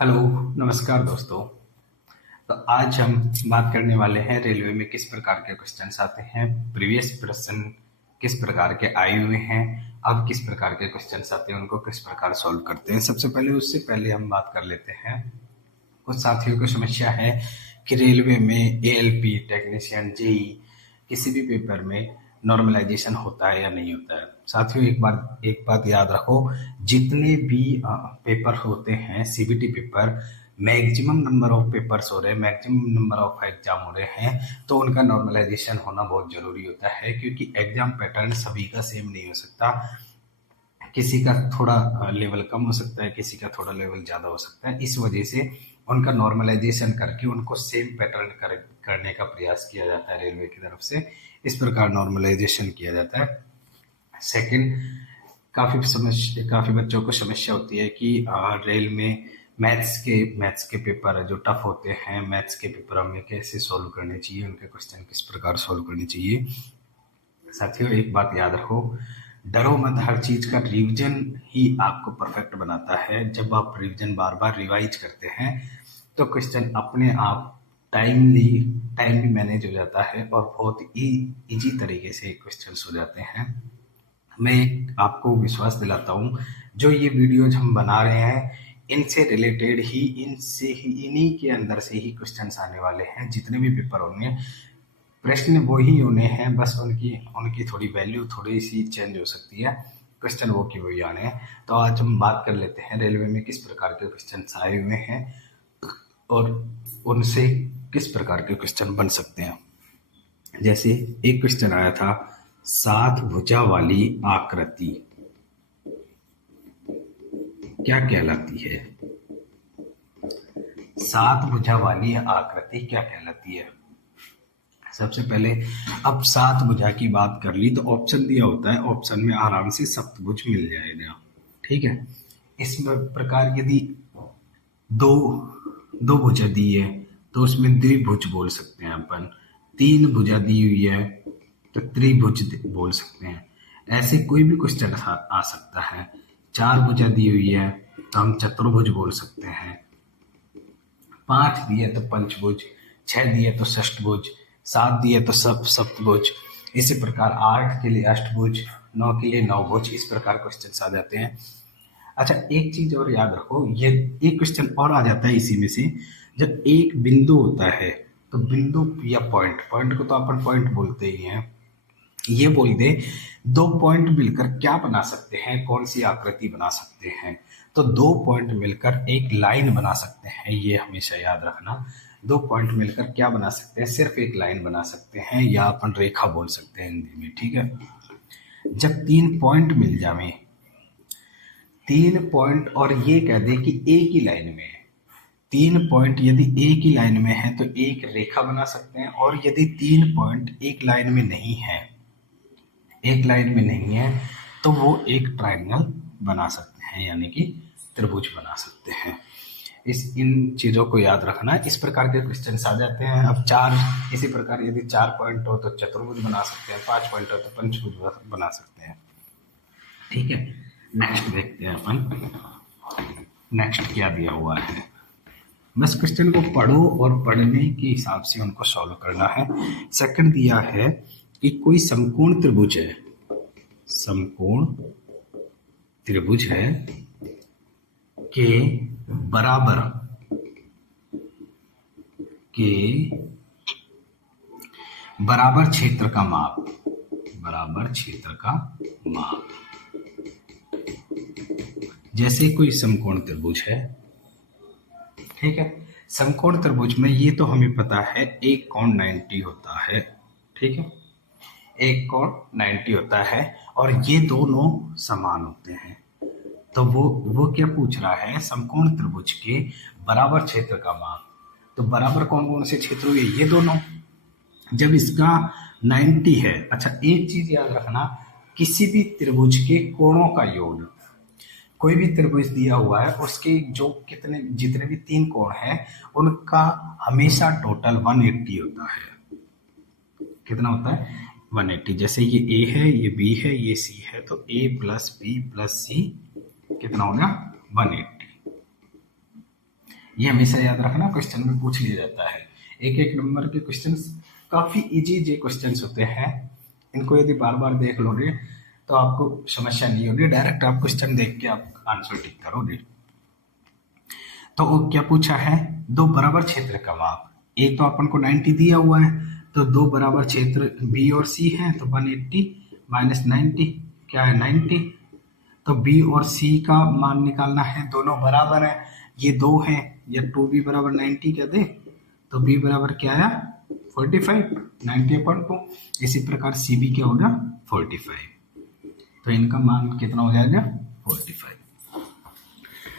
Hello, नमस्कार दोस्तों। तो आज हम बात करने वाले हैं रेलवे में किस प्रकार के क्वेश्चंस आते हैं, प्रीवियस प्रश्न किस प्रकार के आए हुए हैं, अब किस प्रकार के क्वेश्चंस आते हैं, उनको किस प्रकार सॉल्व करते हैं। सबसे पहले उससे पहले हम बात कर लेते हैं, कुछ साथियों की समस्या है कि रेलवे में एएलपी टेक्नीशियन जेई किसी भी पेपर में नॉर्मलाइजेशन होता है या नहीं होता है। साथियों, एक बात याद रखो, जितने भी पेपर होते हैं CBT paper, maximum number of papers हो रहे हैं, मैक्सिमम नंबर ऑफ एग्जाम हो रहे हैं, तो उनका नॉर्मलाइजेशन होना बहुत जरूरी होता है, क्योंकि एग्जाम पैटर्न सभी का सेम नहीं हो सकता। किसी का थोड़ा लेवल कम हो सकता है, किसी का थोड़ा लेवल ज़्यादा हो सकता है। इस वजह से उनका नॉर्मलाइजेशन करके उनको सेम पैटर्न करने का प्रयास किया जाता है रेलवे की तरफ से। इस प्रकार नॉर्मलाइजेशन किया जाता है। सेकंड, काफ़ी बच्चों को समस्या होती है कि रेल में मैथ्स के पेपर जो टफ होते हैं, मैथ्स के पेपर हमें कैसे सॉल्व करने चाहिए, उनके क्वेश्चन किस प्रकार सॉल्व करने चाहिए। साथियों, एक बात याद रखो, डरो मत, हर चीज का रिवीजन ही आपको परफेक्ट बनाता है। जब आप रिवीजन बार बार रिवाइज करते हैं तो क्वेश्चन अपने आप टाइम भी मैनेज हो जाता है और बहुत ही इजी तरीके से क्वेश्चंस हो जाते हैं। मैं आपको विश्वास दिलाता हूँ, जो ये वीडियोज हम बना रहे हैं इनसे रिलेटेड ही, इन्हीं के अंदर से ही क्वेश्चंस आने वाले हैं। जितने भी पेपर होंगे प्रश्न वही होने हैं, बस उनकी उनकी थोड़ी वैल्यू थोड़ी सी चेंज हो सकती है, क्वेश्चन वो की वही आने हैं। तो आज हम बात कर लेते हैं रेलवे में किस प्रकार के क्वेश्चन आए हुए हैं और उनसे किस प्रकार के क्वेश्चन बन सकते हैं। जैसे एक क्वेश्चन आया था, सात भुजा वाली आकृति क्या कहलाती है? सात भुजा वाली आकृति क्या कहलाती है? सबसे पहले, अब सात भुजा की बात कर ली तो ऑप्शन दिया होता है, ऑप्शन में आराम से सप्तभुज मिल जाएगा। ठीक है, इस प्रकार यदि दो दो भुजा दी है तो उसमें द्विभुज बोल सकते हैं अपन। तीन भुजा दी हुई है तो त्रिभुज बोल सकते हैं। ऐसे कोई भी क्वेश्चन आ सकता है। चार भुजा दी हुई है तो हम चतुर्भुज बोल सकते हैं। पांच दिए तो पंचभुज, छह दिए तो षष्ठभुज, सात दिए तो सप्तभुज। इसी प्रकार आठ के लिए अष्टभुज, नौ के लिए नवभुज। इस प्रकार क्वेश्चन आ जाते हैं। अच्छा, एक चीज और याद रखो, ये एक क्वेश्चन और आ जाता है इसी में से, जब एक बिंदु होता है तो बिंदु या पॉइंट को तो अपन पॉइंट बोलते ही हैं। ये बोल दे दो पॉइंट मिलकर क्या बना सकते हैं, कौन सी आकृति बना सकते हैं, तो दो पॉइंट मिलकर एक लाइन बना सकते हैं। ये हमेशा याद रखना, दो पॉइंट मिलकर क्या बना सकते हैं, सिर्फ एक लाइन बना सकते हैं, या अपन रेखा बोल सकते हैं हिंदी में। ठीक है, जब तीन पॉइंट मिल जावे, तीन पॉइंट और ये कह दे कि एक ही लाइन में है, तीन पॉइंट यदि एक ही लाइन में है तो एक रेखा बना सकते हैं, और यदि तीन पॉइंट एक लाइन में नहीं है, एक लाइन में नहीं है, तो वो एक ट्रायंगल बना सकते हैं, यानी कि त्रिभुज बना सकते हैं। इन चीजों को याद रखना। इस प्रकार के क्वेश्चन आ जाते हैं। अब चार, इसी प्रकार यदि चार पॉइंट हो तो चतुर्भुज बना सकते हैं, पांच पॉइंट हो तो पंचभुज बना सकते हैं। ठीक है, नेक्स्ट देखते हैं अपन, नेक्स्ट क्या दिया हुआ है। बस क्वेश्चन को पढ़ो और पढ़ने के हिसाब से उनको सॉल्व करना है। सेकंड दिया है कि कोई समकोण त्रिभुज है, समकोण त्रिभुज है के बराबर के बराबर क्षेत्र का माप, बराबर क्षेत्र का माप। जैसे कोई समकोण त्रिभुज है, ठीक है, समकोण त्रिभुज में ये तो हमें पता है एक कोण 90 होता है। ठीक है, एक कोण 90 होता है और ये दोनों समान होते हैं। तो वो क्या पूछ रहा है, समकोण त्रिभुज के बराबर क्षेत्र का माप। तो बराबर कौन कौन से क्षेत्र हुए, ये दोनों। जब इसका 90 है, अच्छा एक चीज याद रखना, किसी भी त्रिभुज के कोणों का योग, कोई भी त्रिभुज दिया हुआ है उसके जो जितने भी तीन कोण हैं उनका हमेशा टोटल 180 होता है। कितना होता है? 180। जैसे ये ए है, ये बी है, ये सी है, तो ए प्लस बी प्लस सी कितना हो गया? 180। ये हमेशा याद रखना, क्वेश्चन में पूछ लिया जाता है। एक एक नंबर के क्वेश्चंस काफी इजी जे क्वेश्चंस होते हैं, इनको यदि बार बार देख लोगे तो आपको समस्या नहीं होगी, डायरेक्ट आप क्वेश्चन देख के आप आंसर टिक करोगे। तो क्या पूछा है, दो बराबर क्षेत्र का माप। एक तो अपन को 90 दिया हुआ है, तो दो बराबर क्षेत्र बी और सी है, तो 180 माइनस 90 क्या है 90। तो बी और सी का मान निकालना है, दोनों बराबर है, ये दो है, या 2b बराबर 90 क्या दे, तो b बराबर क्या आया 45, 90/2। इसी प्रकार सी भी क्या होगा 45, तो इनका मान कितना हो जाएगा 45।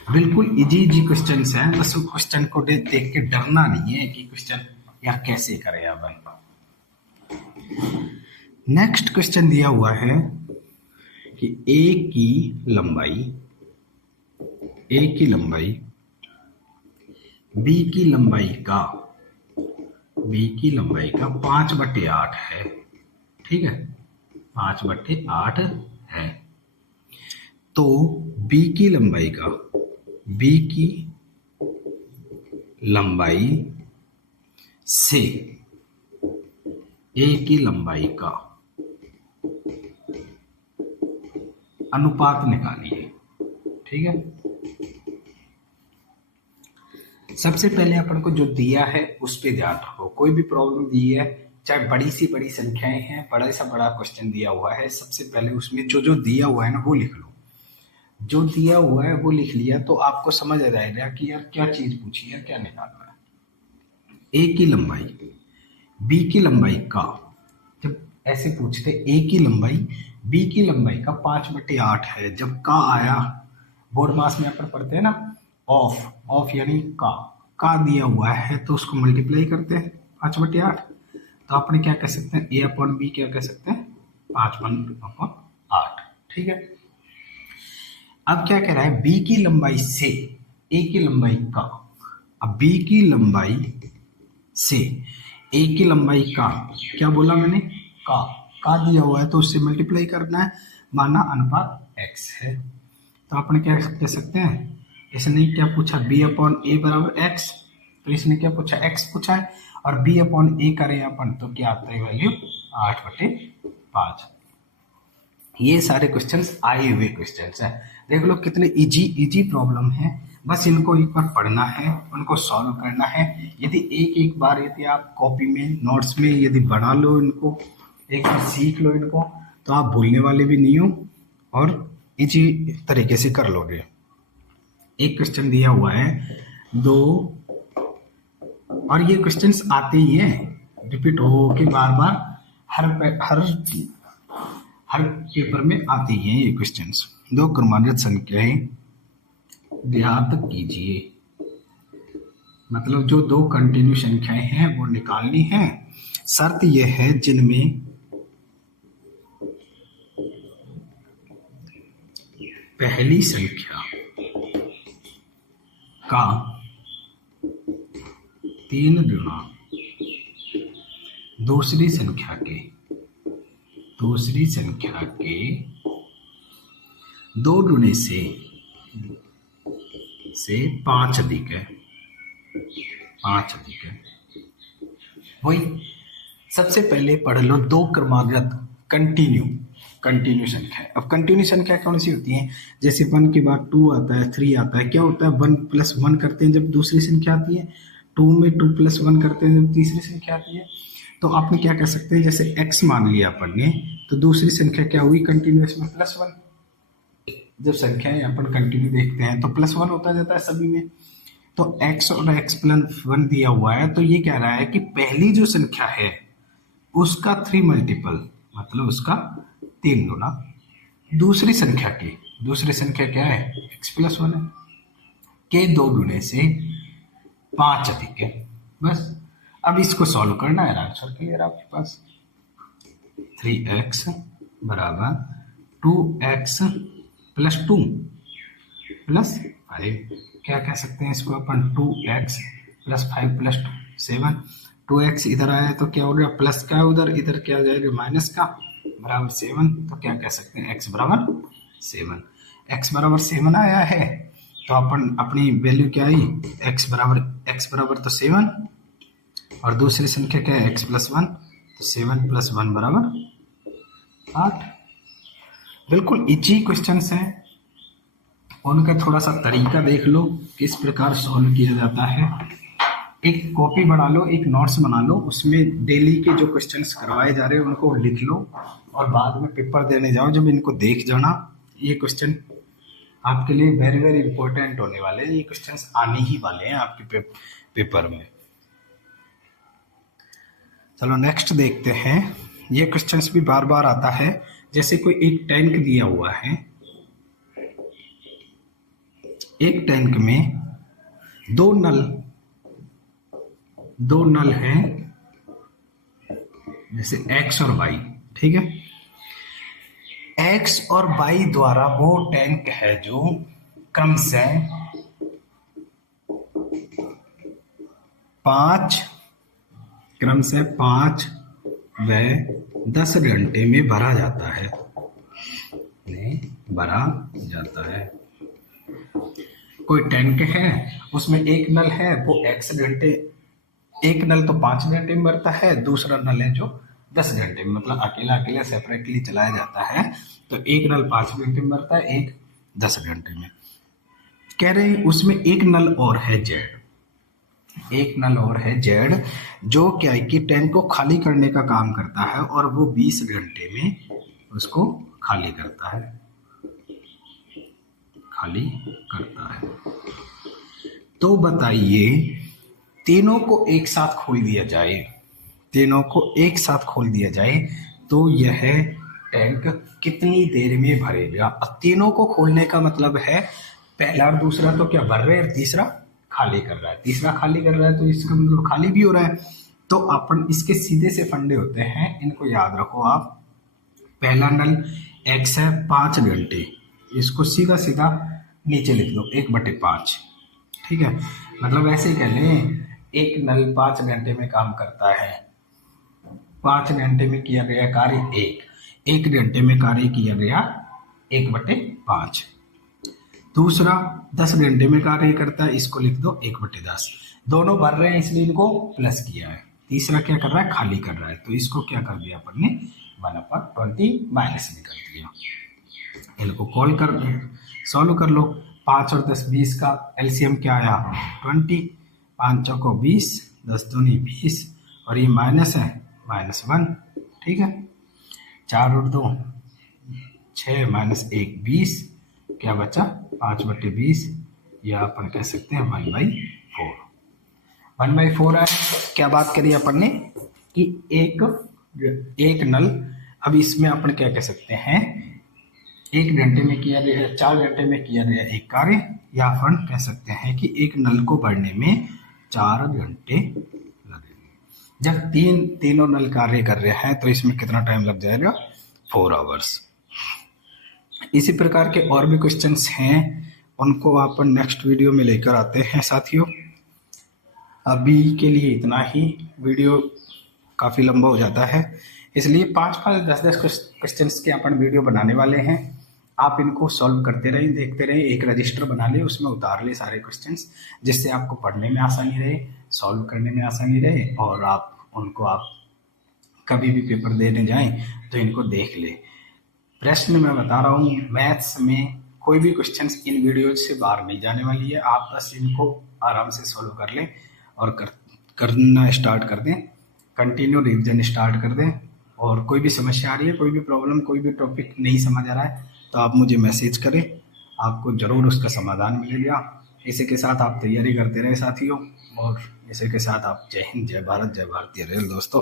बिल्कुल इजी इजी क्वेश्चन है, बस क्वेश्चन को देख के डरना नहीं है कि क्वेश्चन यार कैसे करें अपन। नेक्स्ट क्वेश्चन दिया हुआ है कि ए की लंबाई बी की लंबाई का 5/8 है, ठीक है 5/8 है। तो बी की लंबाई से ए की लंबाई का अनुपात निकालिए, ठीक है। सबसे पहले अपन को जो दिया है उस पे ध्यान रखो, कोई भी प्रॉब्लम दी है चाहे बड़ी सी बड़ी संख्याएं हैं, बड़ा सा बड़ा क्वेश्चन दिया हुआ है, सबसे पहले उसमें जो दिया हुआ है ना वो लिख लो। जो दिया हुआ है वो लिख लिया तो आपको समझ आ जाएगा कि यार क्या चीज पूछी है, क्या निकालना है। ए की लंबाई बी की लंबाई का, जब ऐसे पूछते ए की लंबाई बी की लंबाई का 5/8 है, जब का आया बोर्ड मास में अपन पढ़ते हैं ना ऑफ यानी का दिया हुआ है तो उसको मल्टीप्लाई करते हैं 5/8, तो अपन क्या कह सकते हैं A/B क्या कह सकते हैं 5/8, ठीक है। अब क्या कह रहा है बी की लंबाई से ए की लंबाई का, अब बी की लंबाई से ए की लंबाई का क्या बोला मैंने का दिया हुआ है तो उससे मल्टीप्लाई करना है, माना अनुपात x है, तो अपन क्या कह सकते हैं, इसने क्या पूछा B/A बराबर x, तो इसने क्या पूछा x पूछा है, और B/A करें अपन तो क्या आता है वैल्यू 8/5। ये सारे क्वेश्चंस आए हुए क्वेश्चंस हैं, देख लो कितने इजी प्रॉब्लम है, बस इनको एक बार पढ़ना है, उनको सॉल्व करना है। यदि एक बार यदि आप कॉपी में नोट्स में यदि बना लो इनको, एक बार सीख लो इनको, तो आप भूलने वाले भी नहीं हो और इजी तरीके से कर लोगे। एक क्वेश्चन दिया हुआ है दो, और ये क्वेश्चंस आते ही हैं रिपीट हो के बार बार हर पेपर में आते ही हैं ये क्वेश्चंस। दो क्रमागत संख्याएं ज्ञात कीजिए, मतलब जो दो कंटिन्यू संख्याएं हैं वो निकालनी है। शर्त यह है जिनमें पहली संख्या का 3 गुना दूसरी संख्या के 2 गुने से 5 अधिक है, वही सबसे पहले पढ़ लो दो क्रमागत कंटिन्यू संख्या। अब कंटिन्यू संख्या कौन सी होती है, जैसे 1 के बाद 2 आता है 3 आता है, क्या होता है 1 + 1 करते हैं जब दूसरी संख्या आती है, 2 में 2 + 1 करते हैं जब तीसरी संख्या आती है। तो आपने क्या कर सकते हैं, जैसे x मान लिया अपन ने, तो दूसरी संख्या क्या हुई कंटिन्यूअस में +1। जब संख्याएं अपन कंटिन्यू देखते हैं तो +1 होता जाता है सभी में, तो x और x+1 दिया हुआ है, तो ये कह रहा है कि पहली जो संख्या है उसका 3 मल्टीपल, मतलब उसका 3 गुना दूसरी संख्या क्या है x+1 है, के 2 गुने से 5 अधिक है। बस अब इसको सॉल्व करना है, आंसर क्लियर आपके पास। 3x बराबर 2x + 2 + 5, क्या कह सकते हैं इसको अपन 2x + 5 + 7। 2x इधर आया तो क्या हो गया प्लस का, उधर इधर क्या हो जाएगा माइनस का, बराबर 7, तो क्या कह सकते हैं x बराबर 7। x बराबर 7 आया है तो अपन अपनी वैल्यू क्या आई, x बराबर तो 7 और दूसरी संख्या क्या है x+1, तो 7 + 1 = 8। बिल्कुल इजी क्वेश्चंस हैं, उनका थोड़ा सा तरीका देख लो किस प्रकार सॉल्व किया जाता है। एक कॉपी बना लो, एक नोट्स बना लो, उसमें डेली के जो क्वेश्चंस करवाए जा रहे हैं उनको लिख लो और बाद में पेपर देने जाओ जब इनको देख जाना। ये क्वेश्चन आपके लिए वेरी वेरी इंपॉर्टेंट होने वाले हैं, ये क्वेश्चंस आने ही वाले हैं आपके पेपर में। चलो नेक्स्ट देखते हैं। ये क्वेश्चंस भी बार बार आता है, जैसे कोई एक टैंक दिया हुआ है, एक टैंक में दो नल हैं, जैसे x और y, ठीक है। x और y द्वारा वो टैंक है जो क्रमशः 5 व 10 घंटे में भरा जाता है, कोई टैंक है उसमें एक नल है वो x घंटे, एक नल तो 5 घंटे में भरता है, दूसरा नल है जो 10 घंटे में, मतलब अकेला सेपरेटली चलाया जाता है। तो एक नल 5 घंटे में भरता है, एक 10 घंटे में। कह रहे हैं उसमें एक नल और है जेड, जो क्या है कि टैंक को खाली करने का काम करता है और वो 20 घंटे में उसको खाली करता है। तो बताइए तीनों को एक साथ खोल दिया जाए तो यह टैंक कितनी देर में भरेगा। अब तीनों को खोलने का मतलब है पहला और दूसरा तो क्या भर रहे हैं, तीसरा खाली कर रहा है, तो इसका मतलब खाली भी हो रहा है। तो अपन इसके सीधे से फंडे होते हैं, इनको याद रखो आप। पहला नल x है 5 घंटे, इसको सीधा नीचे लिख दो 1/5, ठीक है। मतलब ऐसे ही कह लें, एक नल 5 घंटे में काम करता है, 5 घंटे में किया गया कार्य 1 घंटे में कार्य किया गया 1/5। दूसरा 10 घंटे में कार्य करता है, इसको लिख दो 1/10। दोनों भर रहे हैं इसलिए इनको प्लस किया है। तीसरा क्या कर रहा है, खाली कर रहा है, तो इसको क्या कर दिया अपन ने 1/20 माइनस में कर दिया। इनको सॉल्व कर लो। 5 और 10 20 का एलसीएम क्या आया 20, 5 चौको 20, 10 दूनी 20 और ये माइनस है -1, ठीक है। 4 और 2 6 -1 20, क्या बचा 5/20, या अपन कह सकते हैं 1/4। 1/4 है। क्या बात करी अपन ने कि एक नल, अब इसमें अपन क्या कह सकते हैं 1 घंटे में किया गया, 4 घंटे में किया गया एक कार्य, या अपन कह सकते हैं कि एक नल को भरने में 4 घंटे लगेंगे। जब तीनों नल कार्य कर रहे हैं तो इसमें कितना टाइम लग जाएगा 4 आवर्स। इसी प्रकार के और भी क्वेश्चंस हैं, उनको अपन नेक्स्ट वीडियो में लेकर आते हैं साथियों। अभी के लिए इतना ही, वीडियो काफ़ी लंबा हो जाता है, इसलिए 5-5, 10-10 क्वेश्चंस के अपन वीडियो बनाने वाले हैं। आप इनको सॉल्व करते रहें, देखते रहें, एक रजिस्टर बना ले, उसमें उतार ले सारे क्वेश्चंस, जिससे आपको पढ़ने में आसानी रहे, सॉल्व करने में आसानी रहे, और आप कभी भी पेपर देने जाएं तो इनको देख ले। प्रश्न मैं बता रहा हूँ, मैथ्स में कोई भी क्वेश्चंस इन वीडियोज से बाहर नहीं जाने वाली है। आप बस इनको आराम से सॉल्व कर लें और करना स्टार्ट कर दें, कंटिन्यू रिविजन स्टार्ट कर दें। और कोई भी समस्या आ रही है, कोई भी प्रॉब्लम, कोई भी टॉपिक नहीं समझ आ रहा है, तो आप मुझे मैसेज करें, आपको ज़रूर उसका समाधान मिलेगा। इसी के साथ आप तैयारी करते रहे साथियों, और इसी के साथ आप जय हिंद, जय भारत, जय भारतीय रेल दोस्तों।